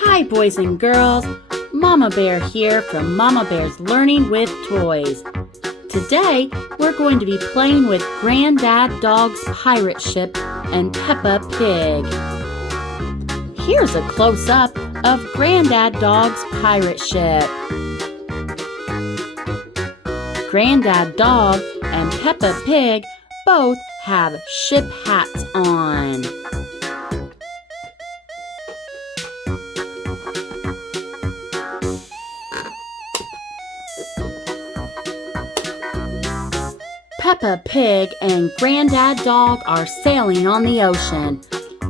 Hi boys and girls, Momma Bear here from Momma Bear's Learning with Toys. Today we're going to be playing with Grandad Dog's pirate ship and Peppa Pig. Here's a close-up of Grandad Dog's pirate ship. Grandad Dog and Peppa Pig both have ship hats on. Peppa Pig and Grandad Dog are sailing on the ocean.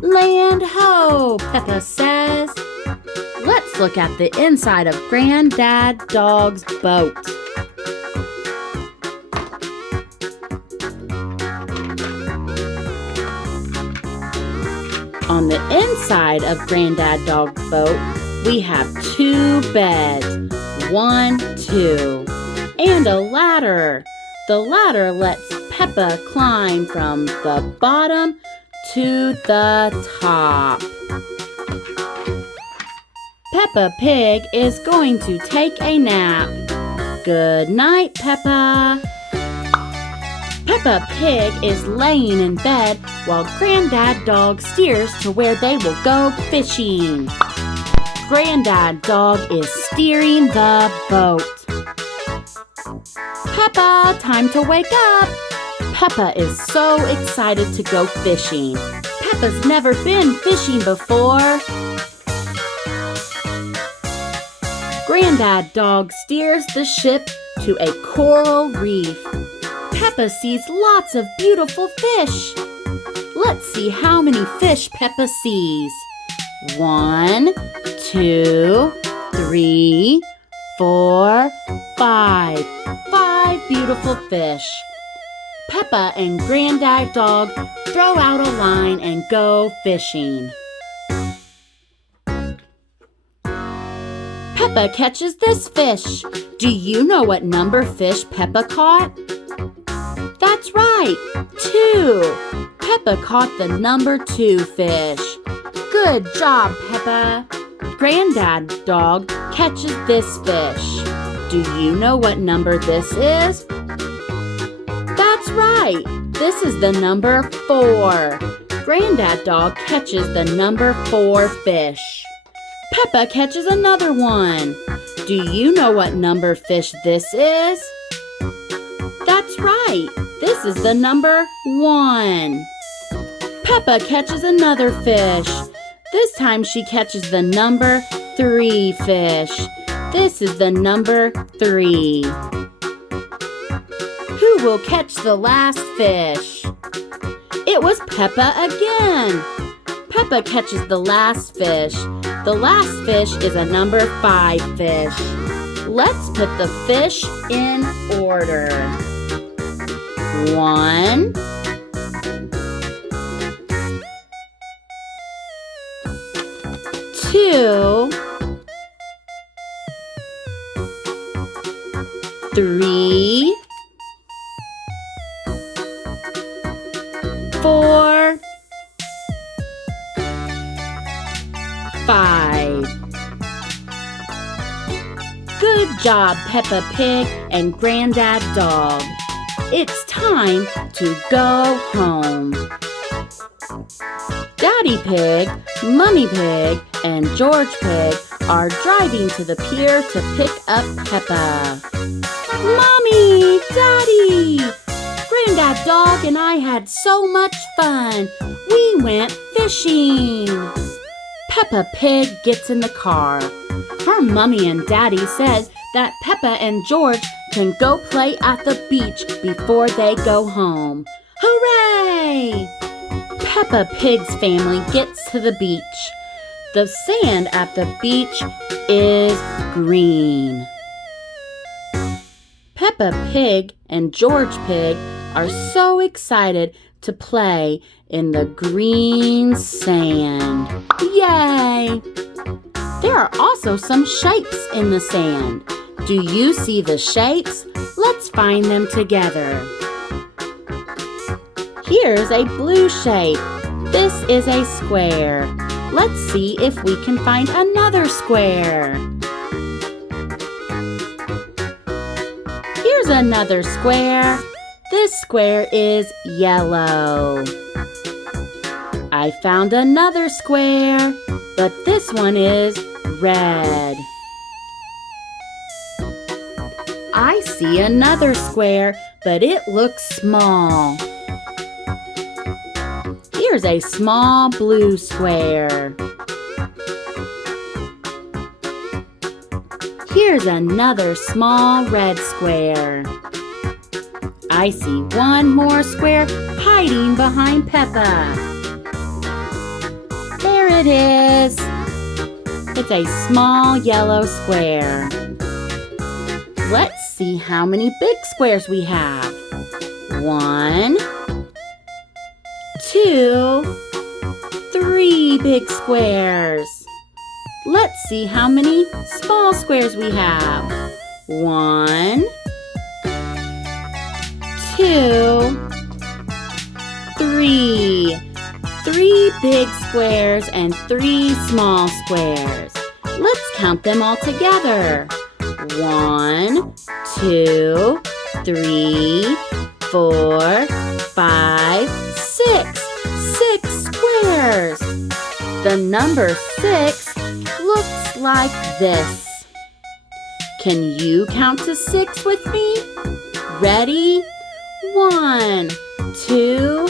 Land ho, Peppa says. Let's look at the inside of Grandad Dog's boat. On the inside of Grandad Dog's boat, we have 2 beds, 1, 2, and a ladder. The ladder lets Peppa climb from the bottom to the top. Peppa Pig is going to take a nap. Good night, Peppa. Peppa Pig is laying in bed while Grandad Dog steers to where they will go fishing. Grandad Dog is steering the boat. Peppa, time to wake up! Peppa is so excited to go fishing. Peppa's never been fishing before. Grandad Dog steers the ship to a coral reef. Peppa sees lots of beautiful fish. Let's see how many fish Peppa sees. 1, 2, 3, 4, 5. 5 beautiful fish. Peppa and Grandad Dog throw out a line and go fishing. Peppa catches this fish. Do you know what number fish Peppa caught? That's right, 2. Peppa caught the number 2 fish. Good job, Peppa. Grandad Dog catches this fish. Do you know what number this is? That's right, this is the number 4. Grandad Dog catches the number 4 fish. Peppa catches another one. Do you know what number fish this is? That's right, this is the number 1. Peppa catches another fish. This time she catches the number 3 fish. This is the number 3. Who will catch the last fish? It was Peppa again. Peppa catches the last fish. The last fish is a number 5 fish. Let's put the fish in order. 1, 2, 3, 4, 5. Good job, Peppa Pig and Grandad Dog. It's time to go home. Daddy Pig, Mummy Pig, and George Pig are driving to the pier to pick up Peppa. Mommy! Daddy! Grandad Dog and I had so much fun. We went fishing. Peppa Pig gets in the car. Her Mummy and Daddy said that Peppa and George can go play at the beach before they go home. Hooray! Peppa Pig's family gets to the beach. The sand at the beach is green. Peppa Pig and George Pig are so excited to play in the green sand. Yay! There are also some shapes in the sand. Do you see the shapes? Let's find them together. Here's a blue shape. This is a square. Let's see if we can find another square. Here's another square. This square is yellow. I found another square, but this one is red. I see another square, but it looks small. Here's a small blue square. Here's another small red square. I see one more square hiding behind Peppa. There it is. It's a small yellow square. Let's see how many big squares we have. 1, 2, 3 big squares. Let's see how many small squares we have. 1, 2, 3. 3 big squares and 3 small squares. Let's count them all together. 1, 2, 3, 4, 5, 6. 6 squares. The number 6 looks like this. Can you count to 6 with me? Ready? 1, 2,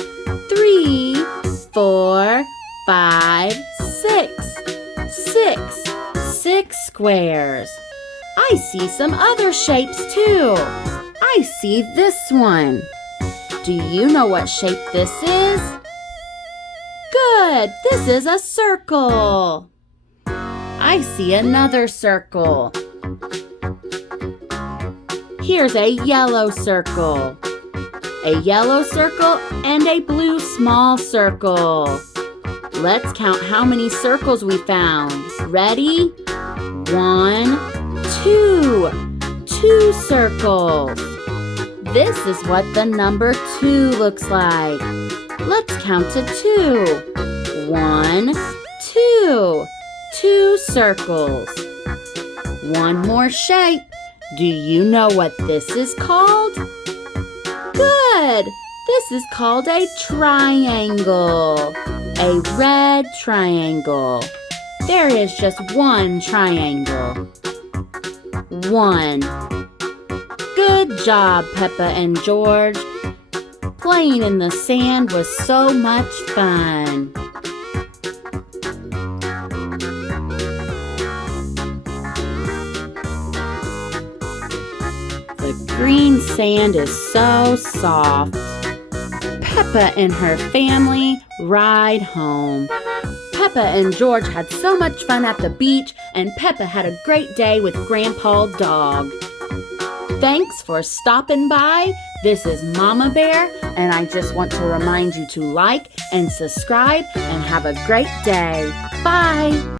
3, 4, 5, 6. 6 squares. I see some other shapes too. I see this one. Do you know what shape this is? Good, this is a circle. I see another circle. Here's a yellow circle. A yellow circle and a blue small circle. Let's count how many circles we found. Ready? 1, 2. 2 circles. This is what the number 2 looks like. Let's count to 2. 1, 2. 2 circles. One more shape. Do you know what this is called? Good! This is called a triangle. A red triangle. There is just one triangle. 1. Good job, Peppa and George. Playing in the sand was so much fun. The green sand is so soft. Peppa and her family ride home. Peppa and George had so much fun at the beach, and Peppa had a great day with Grandpa Dog. Thanks for stopping by. This is Momma Bear, and I just want to remind you to like and subscribe and have a great day. Bye!